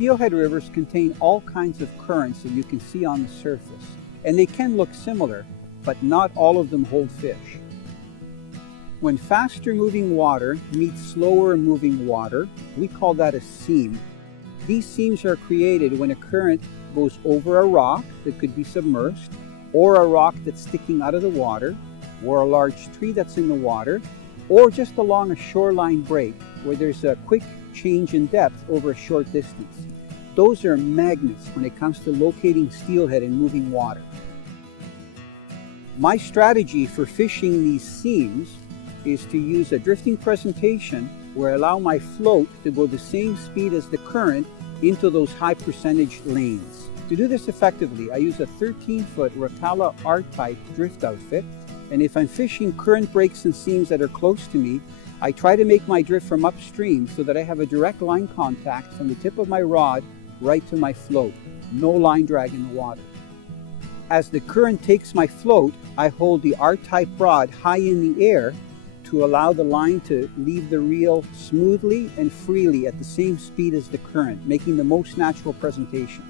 Steelhead rivers contain all kinds of currents that you can see on the surface, and they can look similar, but not all of them hold fish. When faster moving water meets slower moving water, we call that a seam. These seams are created when a current goes over a rock that could be submerged, or a rock that's sticking out of the water, or a large tree that's in the water, or just along a shoreline break where there's a quick change in depth over a short distance. Those are magnets when it comes to locating steelhead in moving water. My strategy for fishing these seams is to use a drifting presentation where I allow my float to go the same speed as the current into those high percentage lanes. To do this effectively, I use a 13-foot Rapala R-type drift outfit, and if I'm fishing current breaks and seams that are close to me, I try to make my drift from upstream so that I have a direct line contact from the tip of my rod right to my float. No line drag in the water. As the current takes my float, I hold the R-type rod high in the air to allow the line to leave the reel smoothly and freely at the same speed as the current, making the most natural presentation.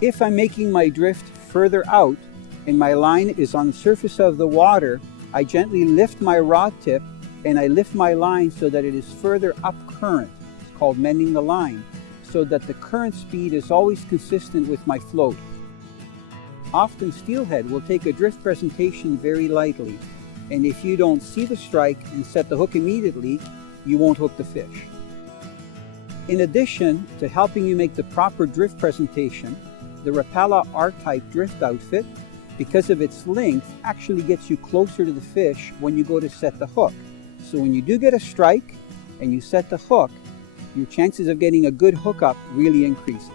If I'm making my drift further out and my line is on the surface of the water, I gently lift my rod tip and I lift my line so that it is further up current. It's called mending the line, so that the current speed is always consistent with my float. Often steelhead will take a drift presentation very lightly, and if you don't see the strike and set the hook immediately, you won't hook the fish. In addition to helping you make the proper drift presentation, the Rapala R-type drift outfit, because of its length, actually gets you closer to the fish when you go to set the hook. So when you do get a strike and you set the hook, your chances of getting a good hookup really increases.